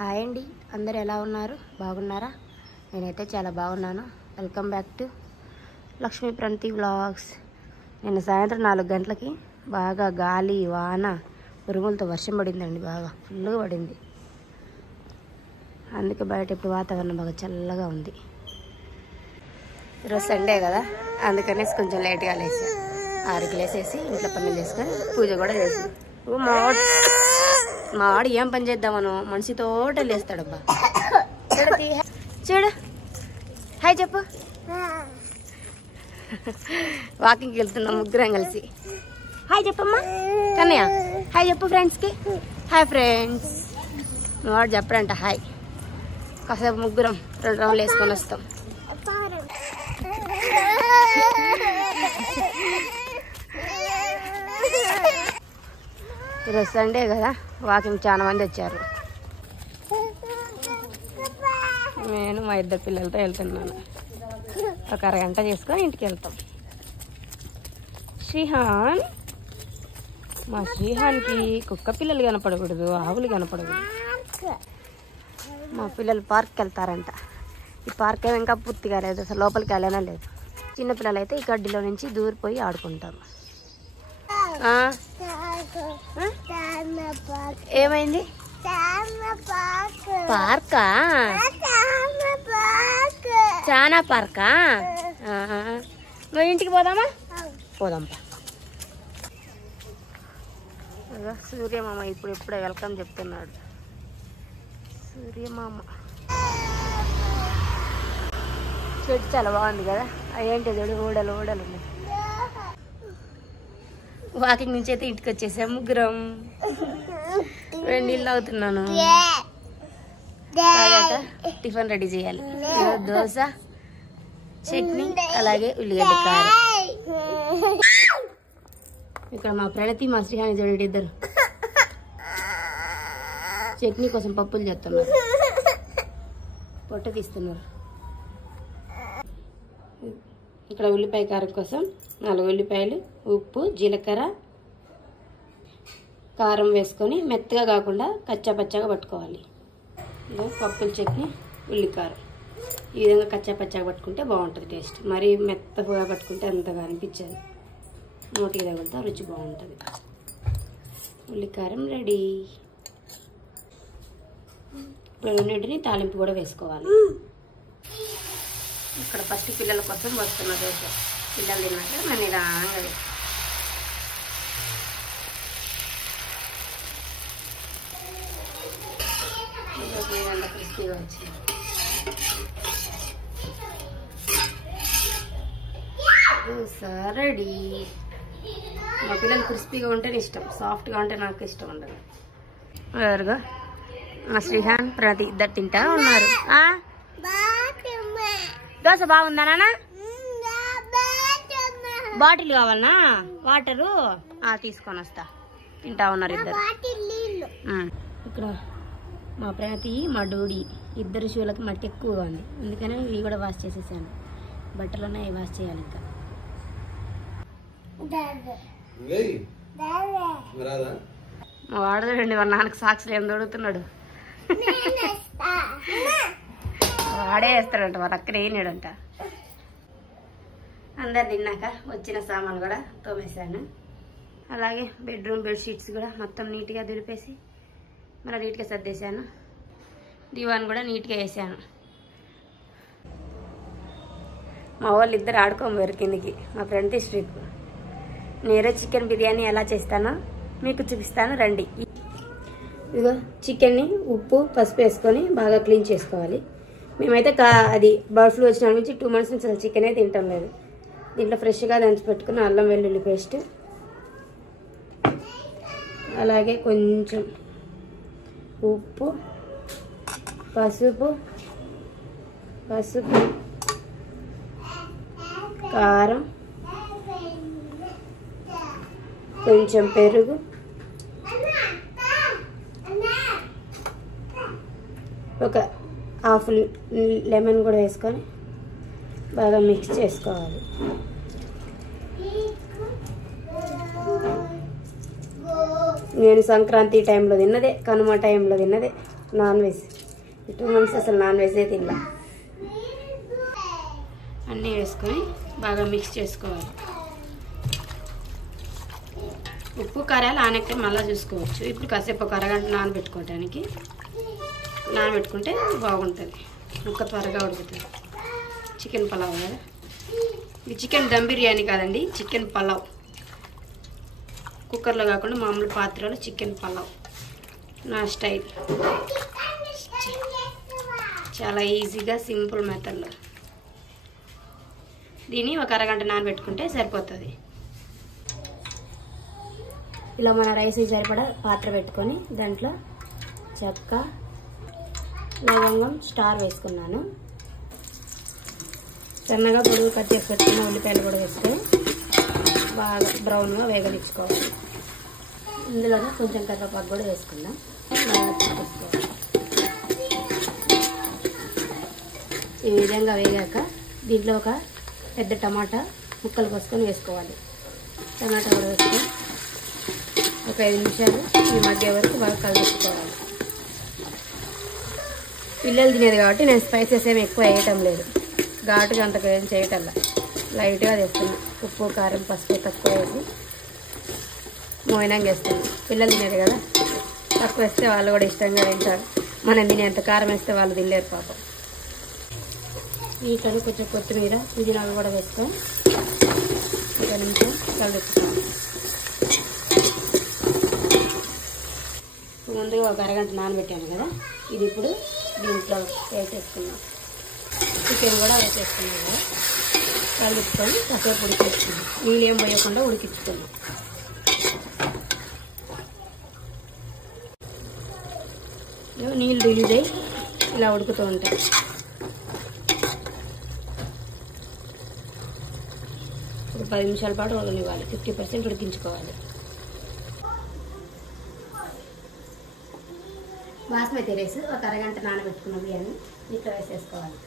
Hi అండి, అందరు ఎలా ఉన్నారు? బాగున్నారా? నేనైతే చాలా బాగున్నాను. Welcome back to Lakshmi Pranathi vlogs. నిన్న సాయంత్రం 4 గంటలకి బాగా గాలి వాన ఉరుములతో వర్షం పడిందండి. బాగా ఫుల్గా పడింది. అందుకే బయట ఇప్పుడు వాతావరణం బాగా చల్లగా ఉంది. ఈరోజు సండే కదా, అందుకనేసి కొంచెం లేట్గా లేసాను. 6కి లేసేసి ఇంట్లో పనులు చేసుకొని పూజ కూడా చేసి మా వాడు ఏం పని చేద్దామను మనిషితోటే లేస్తాడబ్బా. చూడు, హాయ్ చెప్పు. వాకింగ్కి వెళ్తున్నాం ముగ్గురం కలిసి. హాయ్ చెప్పమ్మా. కన్నయ్య హాయ్ చెప్పు ఫ్రెండ్స్కి. Hi friends. మా వాడు చెప్పడంట హాయ్. కాసేపు ముగ్గురం 2 రౌండ్లు వేసుకొని వస్తాం. ఈరోజు సండే కదా, వాకింగ్ చాలా మంది వచ్చారు. నేను మా 2 పిల్లలతో వెళ్తున్నాను. ఒక అరగంట చేసుకొని ఇంటికి వెళ్తాం. శ్రీహాన్, మా శ్రీహాన్కి కుక్క పిల్లలు కనపడకూడదు, ఆవులు కనపడకూడదు. మా పిల్లలు పార్క్కి వెళ్తారంట. ఈ పార్క్ ఏమో ఇంకా పూర్తిగా లేదు, అసలు లోపలికి వెళ్ళనే లేదు. చిన్నపిల్లలు అయితే ఈ గడ్డిలో నుంచి దూరిపోయి ఆడుకుంటారు. ఏమైంది? పార్కా? చానా పార్కా? నువ్వు ఇంటికి పోదామా? పోదాంపా. సూర్యమామ ఇప్పుడే వెల్కమ్ చెప్తున్నాడు. సూర్యమామ చెట్టు చాలా బాగుంది కదా. అదేంటి ఊడలు ఉన్నాయి. వాకింగ్ నుంచి అయితే ఇంటికి వచ్చేసాం ముగ్గురం. నీళ్ళు అవుతున్నాను. టిఫిన్ రెడీ చేయాలి. దోశ, చట్నీ, అలాగే ఉల్లిగడ్డ కారం. ఇక్కడ మా ప్రణతి మా శ్రీహాని చూడండి, ఇద్దరు చట్నీ కోసం పప్పులు చేస్తున్నారు, పొట్ట తీస్తున్నారు. ఇక్కడ ఉల్లిపాయ కారం కోసం 4 ఉల్లిపాయలు, ఉప్పు, జీలకర్ర, కారం వేసుకొని మెత్తగా కాకుండా కచ్చా పచ్చాగా పట్టుకోవాలి. పప్పుల చట్నీ, ఉల్లికారం ఈ విధంగా కచ్చా పచ్చాగా పట్టుకుంటే బాగుంటుంది టేస్ట్. మరీ మెత్తగా పట్టుకుంటే అంతగా అనిపించదు, నోటికి తగులుతా రుచి బాగుంటుంది. ఉల్లికారం రెడీ. ఇప్పుడు రెండింటిని తాలింపు కూడా వేసుకోవాలి. ఇక్కడ ఫస్ట్ పిల్లల కోసం వస్తున్న దోశ. పిల్లలు తిన్నాక నేను నిదానంగా క్రిస్పీగా వచ్చింది. దోశ రెడీ. మా పిల్లలు క్రిస్పీగా ఉంటేనే ఇష్టం, సాఫ్ట్గా ఉంటే నాకు ఇష్టం ఉండదు. ఎవరుగా మా శ్రీహాన్ ప్రతి ఇద్దరు తింటా ఉన్నారు. దోశ బాగుందా నాన్న? బాటిల్ కావాలనా? వాటరు తీసుకొని వస్తా. తింటా ఉన్నారు ఇద్దరు. ఇక్కడ మా ప్రణతి మా డోడి ఇద్దరు షూలకి మట్టి ఎక్కువగా ఉంది, అందుకని ఇవి కూడా వాష్ చేసేసాను. బట్టలున్నా ఇవి వాష్ చేయాలి. ఇంకా మా వాడదండి వాళ్ళ నాన్నకు సాక్షులు ఏం దొడుగుతున్నాడు. వాడే వేస్తాడంట, వాళ్ళ అక్కడ వేయనాడంట. అందరు తిన్నాక వచ్చిన సామాన్లు కూడా తోమేశాను. అలాగే బెడ్రూమ్ బెడ్షీట్స్ కూడా మొత్తం నీట్గా దులిపేసి మళ్ళీ నీట్గా సర్దేశాను. దివాన్ కూడా నీట్గా వేసాను. మా వాళ్ళు ఇద్దరు ఆడుకోబోయారు కిందికి. మా ఫ్రెండ్ స్ట్రీక్. నేనే చికెన్ బిర్యానీ ఎలా చేస్తానో మీకు చూపిస్తాను రండి. ఇదిగో చికెన్ని ఉప్పు పసుపు వేసుకొని బాగా క్లీన్ చేసుకోవాలి. మేమైతే అది బర్డ్ ఫ్లూ వచ్చిన నుంచి 2 మంత్స్ నుంచి అసలు చికెనే తింటాం లేదు. దీంట్లో ఫ్రెష్గా దంచి పెట్టుకున్న అల్లం వెల్లుల్లి పేస్ట్, అలాగే కొంచెం ఉప్పు, పసుపు, కారం, కొంచెం పెరుగు, ఒక హాఫ్ లెమన్ కూడా వేసుకొని బాగా మిక్స్ చేసుకోవాలి. నేను సంక్రాంతి టైంలో తిన్నదే, కనుమ టైంలో తిన్నదే. Non veg. 2 months అసలు నాన్ వెజే తినలా. అన్నీ వేసుకొని బాగా మిక్స్ చేసుకోవాలి. ఉప్పు కారాలు ఆనెక్కి మళ్ళీ చూసుకోవచ్చు. ఇప్పుడు కాసేపు ఒక అరగంట నానబెట్టుకుంటే బాగుంటుంది. ముక్క త్వరగా ఉడుకుతుంది. చికెన్ పలావ్ కదా ఇది. చికెన్ దమ్ బిర్యానీ కాదండి, చికెన్ పలావ్. కుక్కర్లో కాకుండా మామూలు పాత్రలో చికెన్ పలావ్ నా స్టైల్. చాలా ఈజీగా సింపుల్ మెథడ్లో దీన్ని ఒక అరగంట నానబెట్టుకుంటే సరిపోతుంది. ఇలా మన రైస్కి సరిపడా పాత్ర పెట్టుకొని దాంట్లో చెక్క, లవంగం, స్టార్ వేసుకున్నాను. సన్నగా పొడుగు కట్ చేసి పెట్టుకున్న ఉల్లిపాయలు కూడా వేసుకొని బాగా బ్రౌన్గా వేగనిచ్చుకోవాలి. ఇందులో కొంచెం కరివేపాకు కూడా వేసుకుందాం. ఈ విధంగా వేగాక దీంట్లో ఒక పెద్ద టమాటా ముక్కలు కోసుకొని వేసుకోవాలి. టమాటా కూడా వేసుకొని ఒక 5 నిమిషాలు ఈ మధ్య వరకు బాగా కలుపుకోవాలి. పిల్లలు తినేది కాబట్టి నేను స్పైసెస్ ఏమి ఎక్కువ వేయటం లేదు. ఘాటుగా అంతగా ఏం చేయటల్లా, లైట్గా వేస్తున్నా. ఉప్పు, కారం, పసుపు తక్కువ వేసి మోయినంగా వేస్తాను. పిల్లలు తినేది కదా, తక్కువ వేస్తే వాళ్ళు కూడా ఇష్టంగా తింటారు. మనం తినేంత కారం వేస్తే వాళ్ళు తినలేరు పాపం. వీటిలో కొంచెం కొత్తిమీర, పుదీనాలు కూడా వేసుకొని 1 నిమిషం కలుపుకోవాలి. ముందుగా ఒక అరగంట నానబెట్టాను కదా, ఇది ఇప్పుడు దీంట్లో వేసేసుకున్నాం. చికెన్ కూడా వేసేసుకున్నాం కదా, కలుపుకొని కాసేపు ఉడికించుకున్నాం. నీళ్ళు ఏం పోయకుండా ఉడికించుకున్నాం. నీళ్ళు రిలీజ్ అయ్యి ఇలా ఉడుకుతూ ఉంటాయి. ఒక 10 నిమిషాల పాటు ఉడకనివ్వాలి. 50% ఉడికించుకోవాలి. బాస్మతి రైస్ ఒక అరగంట నానబెట్టుకున్న బియ్యాన్ని ఇట్లా వేసేసుకోవాలి.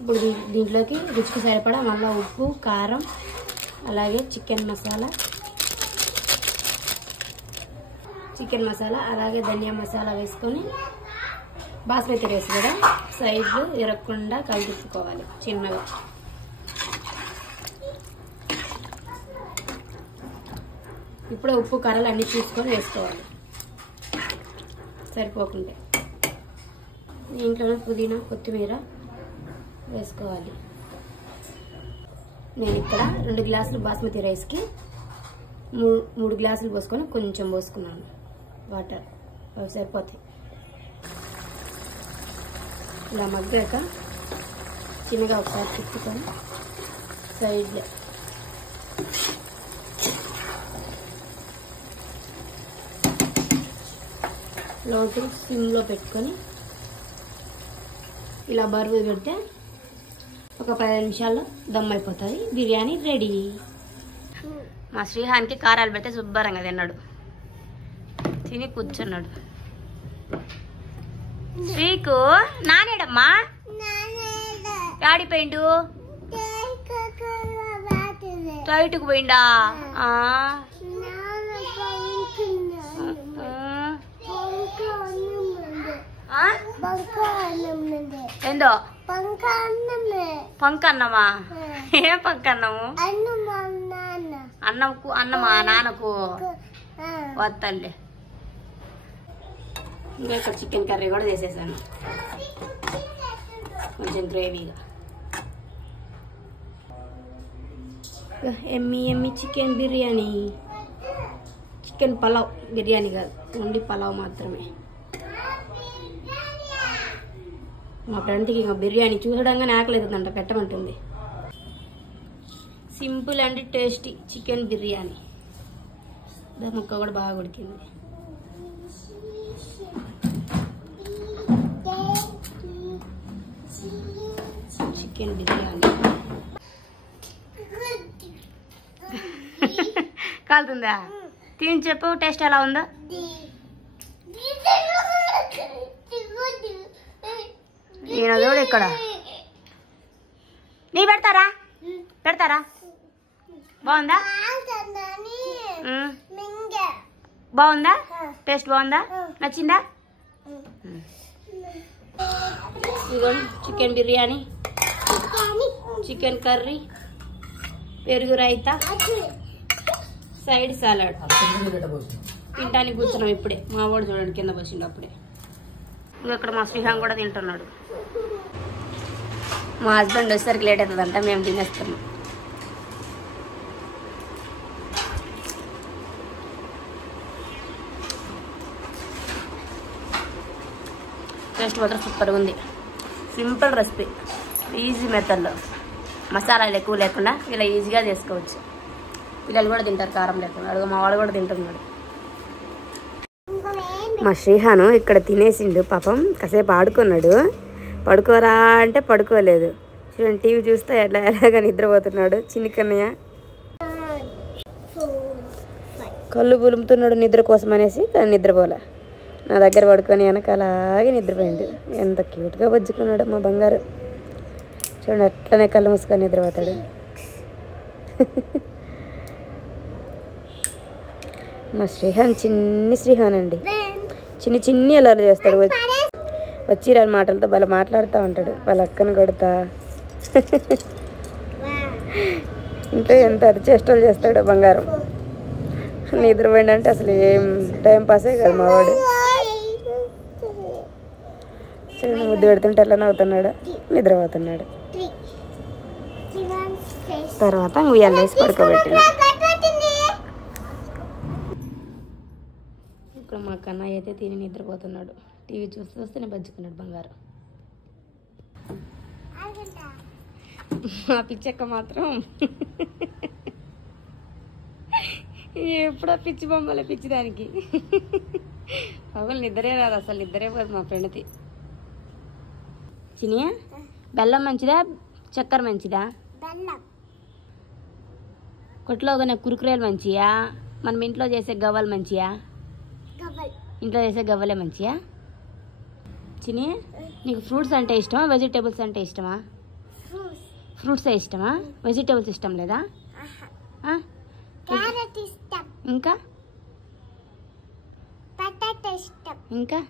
ఇప్పుడు దీంట్లోకి రుచికి సరిపడా మళ్ళీ ఉప్పు, కారం, అలాగే చికెన్ మసాలా అలాగే ధనియా మసాలా వేసుకొని బాస్మతి రైస్ కూడా సైజు ఇరగకుండా కలిపించుకోవాలి చిన్నగా. ఇప్పుడు ఉప్పు, కారాలు అన్నీ చూసుకొని వేసుకోవాలి సరిపోకుంటే. దీంట్లోనే పుదీనా, కొత్తిమీర వేసుకోవాలి. నేను ఇక్కడ 2 గ్లాసులు బాస్మతి రైస్కి 3 గ్లాసులు పోసుకొని కొంచెం పోసుకున్నాను వాటర్. అవి సరిపోతాయి. ఇలా మగ్గాక చిన్నగా ఒకసారి తిప్పుకొని సైడ్లో లోటు సిమ్లో పెట్టుకొని ఇలా బరువు పెడితే ఒక 10 నిమిషాల్లో దమ్ అయిపోతుంది. బిర్యానీ రెడీ. మా శ్రీహాన్కి కారాలు పెట్టి శుభ్రంగా తిన్నాడు. తిని కూర్చున్నాడు. శ్రీకు నానేడమ్మా ఆడిపోయిండు, టైట్కు పోయిండా? ఏందో పంకన్నమా? ఏం పంకన్నము? అన్నమా నాన్నకు వద్దలే. ఇంకా ఇక్కడ చికెన్ కర్రీ కూడా చేసేసాను కొంచెం గ్రేవీగా. ఎమ్మి చికెన్ బిర్యానీ. చికెన్ పలావ్, బిర్యానీ కాదు, ఓన్లీ పలావ్ మాత్రమే. మా ఫ్రెండ్కి ఇంకా బిర్యానీ చూసడంగానే ఆకలేదంట, పెట్టమంటుంది. Simple and tasty chicken biryani. ముక్క కూడా బాగా ఉడికింది. చికెన్ బిర్యానీ కాలుతుందా? తిని చెప్పు టేస్ట్ ఎలా ఉందో. ఈయన చూడు ఇక్కడ. నీ పెడతారా? బాగుందా? బాగుందా? టేస్ట్ బాగుందా? నచ్చిందా? ఇదిగోండి చికెన్ బిర్యానీ, చికెన్ కర్రీ, పెరుగు రైతా, సైడ్ సాలాడ్. తింటానికి కూర్చున్నాం ఇప్పుడే. మా వాడు చూడండి కింద పోసిండు అప్పుడే. ఇక్కడ మా శ్రీహాన్ కూడా తింటున్నాడు. మా హస్బెండ్ వచ్చేసరికి లేట్ అవుతుందంట, మేము తినేస్తున్నాం. టేస్ట్ మాత్రం సూపర్గా ఉంది. సింపుల్ రెసిపీ, ఈజీ మెథడ్లో, మసాలాలు ఎక్కువ లేకుండా ఇలా ఈజీగా చేసుకోవచ్చు. పిల్లలు కూడా తింటారు కారం లేకుండా. అడుగు మా వాడు కూడా తింటున్నాడు. మా శ్రీహాను ఇక్కడ తినేసిండు పాపం. కాసేపు ఆడుకున్నాడు. పడుకోరా అంటే పడుకోలేదు. చూడండి టీవీ చూస్తే ఎలాగా నిద్రపోతున్నాడు. చిన్ని కన్నయ్య కళ్ళు పులుముతున్నాడు నిద్ర కోసం అనేసి, కానీ నిద్రపోలే. నా దగ్గర పడుకొని వెనక అలాగే నిద్రపోయిండు. ఎంత క్యూట్గా బజ్జుకున్నాడు మా బంగారు. చూడండి అట్లనే కళ్ళు మూసుకొని నిద్రపోతాడు. మా శ్రీహాన్ చిన్ని శ్రీహాన్ అండి. చిన్ని అల్లరి చేస్తాడు. వచ్చి రాని మాటలతో భలే మాట్లాడుతూ ఉంటాడు. వాళ్ళ అక్కను కొడతా ఇంట్లో ఎంత అరిచేష్టలు చేస్తాడు బంగారం. నిద్రపోయిందంటే అసలు ఏం టైం పాసే కదా మా వాడు. చూడండి ముద్దు పెడుతుంటే ఎట్లా నవ్వుతున్నాడు, నిద్రపోతున్నాడు. తర్వాత ఉయ్యాలు వేసి పడుకోబెట్టిన. ఇక్కడ మా కన్నయ్య అయితే తిని నిద్రపోతున్నాడు. టీవీ చూస్తూనే బజ్జుకున్నాడు బంగారం. మా పిచ్చక్క మాత్రం ఎప్పుడో పిచ్చి బొమ్మల పిచ్చి దానికి. పగలు నిద్రే రాదు అసలు, నిద్రే పోదు మా ఫ్రెండ్కి. చినియా బెల్లం మంచిదా చక్కెర మంచిదా? కొట్లో కొనే కురుకురేలు మంచియా, మనం ఇంట్లో చేసే గవ్వలు మంచియా? ఇంట్లో చేసే గవ్వలే మంచియా? చిని నీకు ఫ్రూట్స్ అంటే ఇష్టమా వెజిటేబుల్స్ అంటే ఇష్టమా? ఫ్రూట్సే ఇష్టమా, వెజిటేబుల్స్ ఇష్టం లేదా? ఇంకా ఇంకా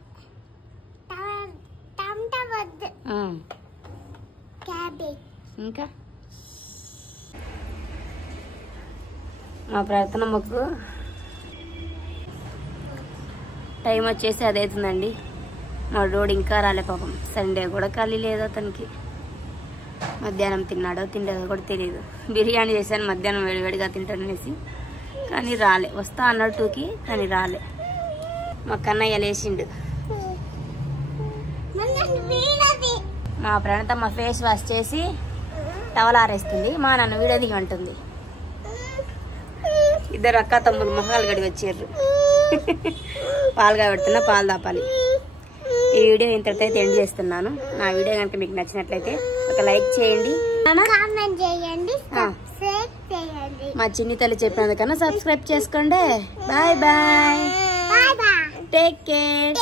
ఇంకా మా ప్రార్థన మొక్కు టైం వచ్చేసి అదే అవుతుందండి. మా రోడ్ ఇంకా రాలే పాపం. సండే కూడా ఖాళీ లేదు అతనికి. మధ్యాహ్నం తిన్నాడో తినలేదో కూడా తెలియదు. బిర్యానీ చేశాను మధ్యాహ్నం వేడివేడిగా తింటాననేసి, కానీ రాలే. వస్తా అన్నాడు 2కి, కానీ రాలే. మా కన్నయ్య లేచిండు. మా ప్రణత మా ఫేస్ వాష్ చేసి టవల్ ఆరేస్తుంది. మా నన్ను వీడియో దిగి అంటుంది. ఇద్దరు అక్క తమ్ముడు మొహాలు గడిగి వచ్చారు. పాలు కాబెడుతున్నా, పాలు దాపాలి. ఈ వీడియో ఇంతటితో అయితే ఎండ్ చేస్తున్నాను. నా వీడియో కనుక మీకు నచ్చినట్లయితే ఒక లైక్ చేయండి, కామెంట్ చేయండి, మా చిన్ని తల్లి చెప్పినందుకన్నా సబ్స్క్రైబ్ చేసుకోండి. Bye bye, take care.